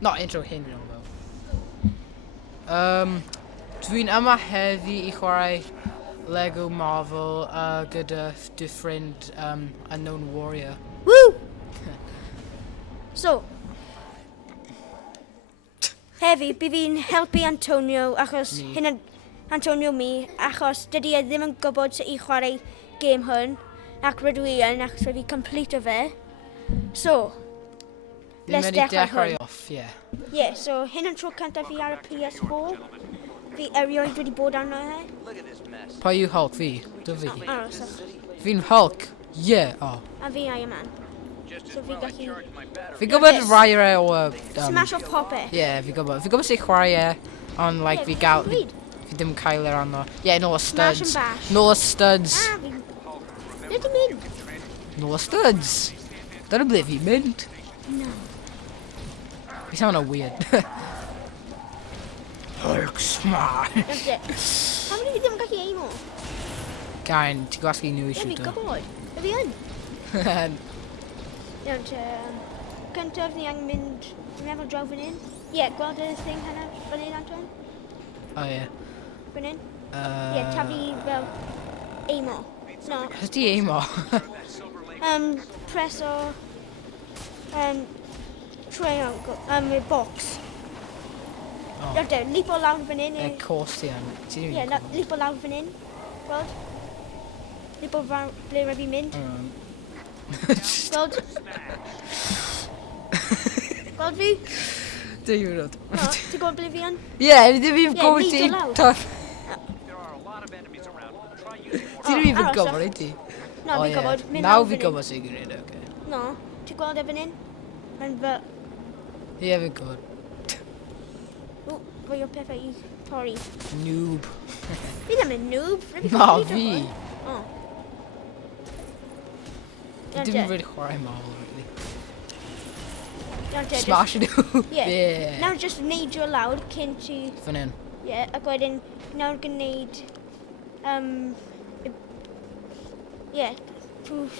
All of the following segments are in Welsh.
Not intro hyn fi'n meddwl. Dwi'n yma heddi I chwarae Lego Marvel gyda different unknown warrior. Woo! So, heddi, bydd fi'n helpu Antonio achos hyn Antonio mi, achos dydy e ddim yn gwybod sut I chwarae gêm hwn ac rydw I yn achos rydw I complete o fe. So, let's dechrau hwn. Off, yeah. Yeah, so hyn yn tro cyntaf fi ar y PS4. Fi erioed wedi bod arno e. Pa yw Hulk fi? Dy fi. Arosach. Fi'n Hulk? Yeah, oh. A fi Iron Man. So fi gallu... Fi'n gwybod rai o... Smash o popeth. Yeah, fi'n gwybod. Fi'n gwybod sut I chwarae ond like fi gael... Fi ddim cael arno. Yeah, nôl y studs. Smash and bash. Nôl y studs. Ah, fi... Ble ti'n mynd? Nôl y studs. Dyna ble fi'n mynd. No. Fi sound weird. Hulk smash. That's it. Pam fi ddim yn gallu aim o? Gain, ti'n gwasgu nhw I Ie, fi siwto. gwybod. Fi yn. Iawn, gyntaf ni angen mynd, dwi'n meddwl draw fan hyn. Ie, gweld y thing hynna fan hyn, Anton? Oh, yeah. Fan hyn? Ie, taflu fel aimo. No. Hys di aimo? Press o triangle, box. Oh. Iawn, leap o lawr fan hyn. Course ti yn. Ie, leap o lawr fan hyn. Gweld? Leap o ble rhaid fi mynd. Gweld? Gweld fi? Dwi'n gwybod. No, ti'n gwybod ble fi yn? Yeah, fi ddim yn gwybod lead o ti'n lawr. tough. Ti ddim yn gwybod I ti? No, fi'n gwybod. Naw fi'n gwybod sy'n gwneud, oce. No, ti'n gweld e fan hyn? Mae'n fel... Ie, fi'n gwybod. O, fwy o pethau I torri. Noob. Fi ddim yn noob. Na, fi. O. Fi ddim yn rhaid chwarae Marvel, really. Smash nhw. Yeah. Nawr just neidio lawr cyn ti... Fan hyn. Yeah, ac wedyn nawr gwneud... Yeah, proof...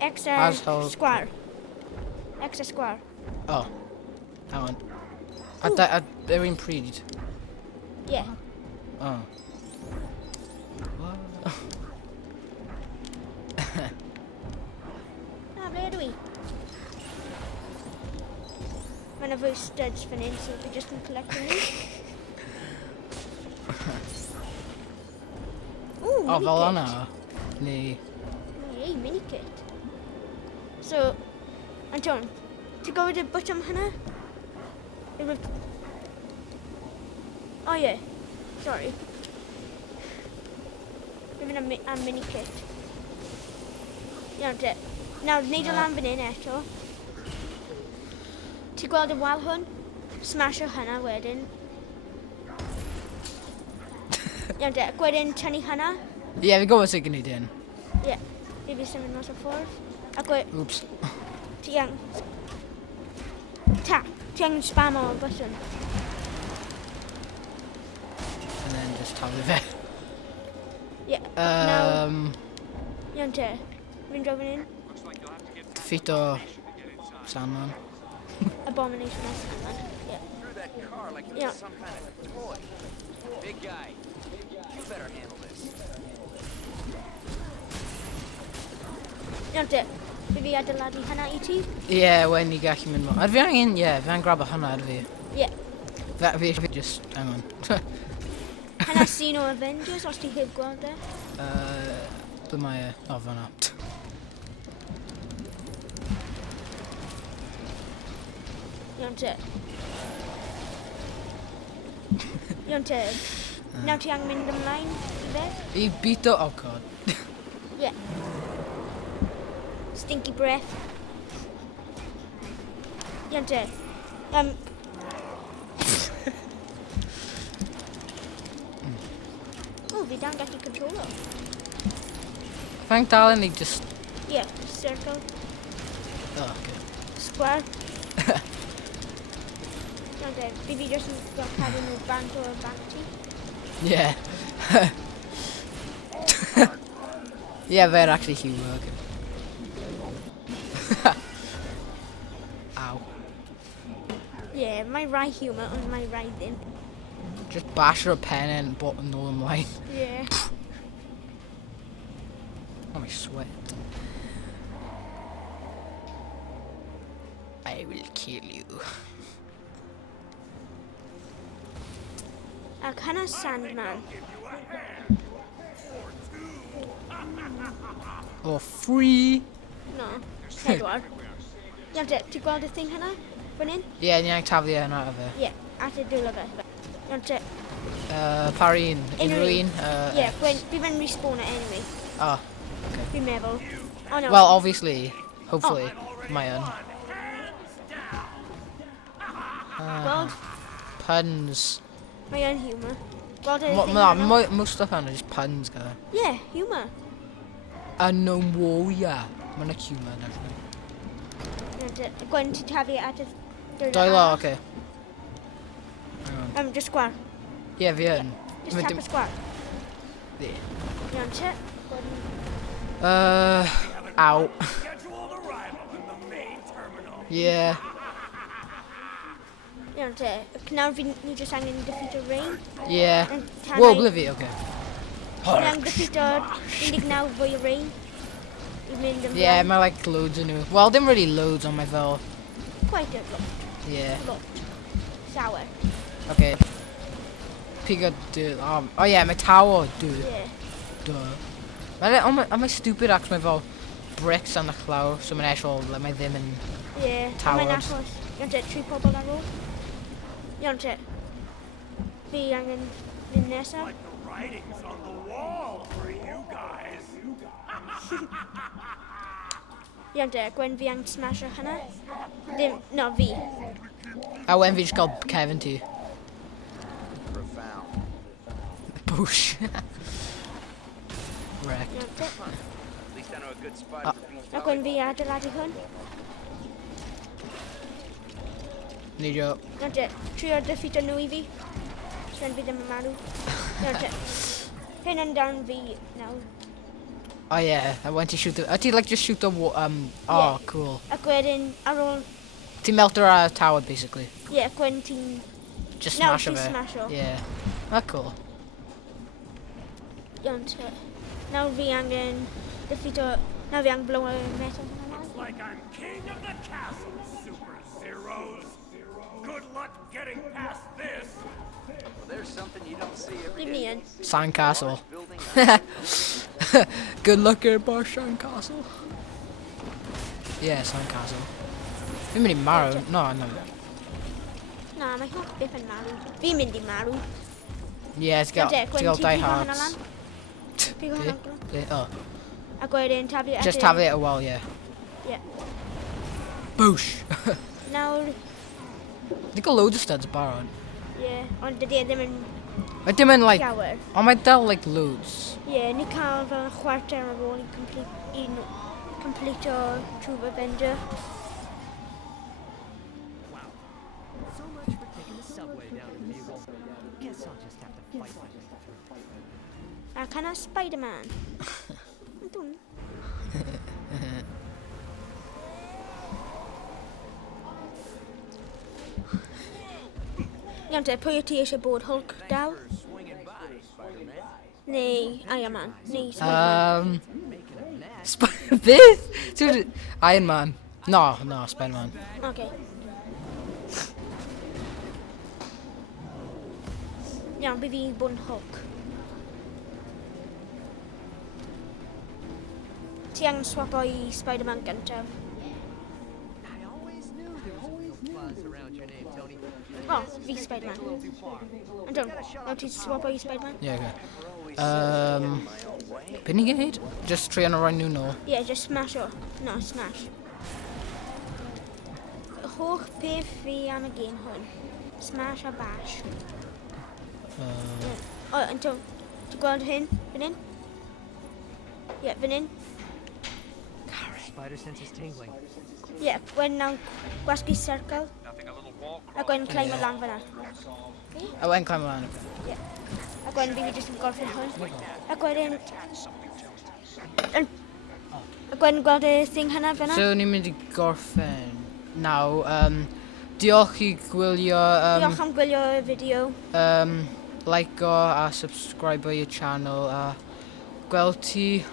Extra sgwar. Extra sgwar. Oh. Hang on. At yr un pryd. Yeah. Oh. Ble ydw I? Mae'n y fwy studs fan hyn, so fi just yn collecting nhw. Ooh, O, fel minikit. yna? Neu... Ei, minikit. So, Anton, ti'n gwybod y bottom hynna? Oh yeah, sorry. Rwy'n am minikit. Iawn te. Nawr, neud o lan fan hyn eto. Ti'n gweld y wal hwn? Smash o hynna wedyn. Iawn te, ac wedyn tynnu hynna. Ie, fi'n gwybod sy'n gwneud hyn. Ie, fi symud mas o ffwrdd. Ac wedyn, Oops. ti angen spam o'r button. And then just taflu fe. Ie, iawn te. Fi'n draw fan hyn. Defeat o... Sandman. Abomination of Sandman. Yeah. Yeah. Big guy. You better handle this. Iawn te, fi adeiladu hynna I ti? Ie, wen ni gallu mynd mor. Ar fi angen, ie, fi angen grab o hwnna ar fi. Ie. Fi just, hang on. Hynna sy'n o Avengers, os ti heb gweld e. Ble mae e? O, fan'na. Iawn te. Iawn te. Nawr ti angen mynd ymlaen I fe? I bito, oh god. Ie. Stinky breath. Iawn te. O, fi dan gallu controlo. Faint dal ni just... Ie, circle, Oh, okay. square. Iawn te, fi jyst yn fel cadw nhw bant o'r banc ti. Yeah. Yeah, they're actually huge working. Ow. Yeah, mae rai humour ond mae rai ddim. Just bash her a pen and button all them like. Yeah. Oh my sweat. I will kill you. Ac hynna Sandman. Oh, free. No, pedwar. Iawn te, ti'n gweld y thing hynna? Fan hyn? Yeah, ni'n taflu hynna o fe. Ie, at y dwylo fe. Iawn te. Parin, unrhyw un. Ie, fi fe'n respawner anyway. Oh, Fi'n meddwl. Oh no. well, obviously, hopefully, mae yn. Gweld? Puns. Mae yn humour. Gweld y thing hynna? Most stuff hynna just puns, go. Ie, humour. No more, yeah. Mae'n a humour and everything. Iawn te, Gwen ti'n tafu at y dwylo. Dwylo, okay. Just gwar. Yeah, fi yn. Just tap y sgwar. Ie. Iawn te. Gwen. Ow. Yeah. Iawn te. Nawr ni jyst angen defeat o rain. Yeah. Yn Whoa, tanau- Blivy, okay. Ni angen defeat o 19 fwy o rain. I mynd yn Yeah, flaen. mae like loads of new. Well, dim really loads on my fel. Quite a lot. Yeah. Sour. Okay. Pig dude. Oh yeah, my tower, dude. Yeah. Duh. Am I stupid ac mae fel bricks on the cloud, so mae'n actual le mae ddim yn. Yeah. Towers. Mae'n achos. Iawn te, 3 pobl ar ôl. Iawn te. Fi angen mynd nesaf. Like the writing's on the wall for you guys. Iawn te, Gwen fi angen smasho hynna. Ddim, no fi. A wen fi just gael Kevin ti. Profound. Boosh. Wrecked. Iawn te. At least I know a good spot Ah. for being A Gwen fi adeiladu hwn. Neidio. Iawn te, trio defeat o nhw i fi. Sven fi ddim yn marw. Iawn te. Hyn yn down fi nawr. Oh yeah, I went to shoot the. I did like just shoot the. Oh, Yeah. cool. Ac wedyn ar ôl, To melt her tower basically. ie, Gwen ti'n... Just Nawr smash ti'n her. smasho. Yeah. Oh, cool. Iawn te. Nawr fi angen defeat o... Nawr fi angen blow o metal hwnna lan. Like I'm king of the castle, Super Zeros. Good luck getting past this. Well, there's something you don't see every Leave me day. in. Sandcastle. Building Good luck here, bar Sandcastle. Yeah, Sandcastle. Fi'n mynd i marw. No, no. Na, mae hwnna byth yn marw. Fi'n mynd i marw. Yeah, it's got, Iawn te, it's Gwen got ti'n die pigo hwnna lan. hards. Pigo hwnna lan. Oh, Ac wedyn taflu at just y- have it a while, yeah. Ie. Boosh. Nawr, They got loads of studs barod. ie, ond dydy e ddim yn I dim yn like, llawer. oh my del like loads. Ie, ni cael fel chwarter ar ôl i complete o True Avenger. So much for taking the subway down to Bugle. Guess I'll just have to fight my way through. Ac hynna Spider-Man. Dwi'n. Iawn te, pwy o ti eisiau bod? Hulk dal? swinging by, Spider-Man. Neu Iron Man? Neu Spider-Man? Beth? Dude, Iron Man. No, Spider-Man. Okay. Iawn, bydd fi'n bod yn Hulk. Ti angen swapo i Spider-Man gyntaf. I always knew there was a little buzz around your name, Tony. O, fi Spider-Man. Too far. Andwn, nawr ti swapo i Spider-Man? Yeah, okay. Be ni gyd? Just try on a run new no. Yeah, just smash o. No, smash. Y holl peth fi am y gêm hwn. Smash a bash. O, Andwn, ti'n gweld hyn? Fan hyn? Ie, fan hyn. Spider sense is tingling. Ie, wedyn nawr gwasgu circle. Ac wedyn climb o lan fan'na. I went climb around. Okay. Ac wedyn fi jyst yn gorffen hwn. Ac wedyn... Ac wedyn gweld y thing hynna fan'na? So ni'n mynd i gorffen. Now, Diolch I gwylio, Diolch am gwylio y fideo. like o a subscribe i'r channel a gweld ti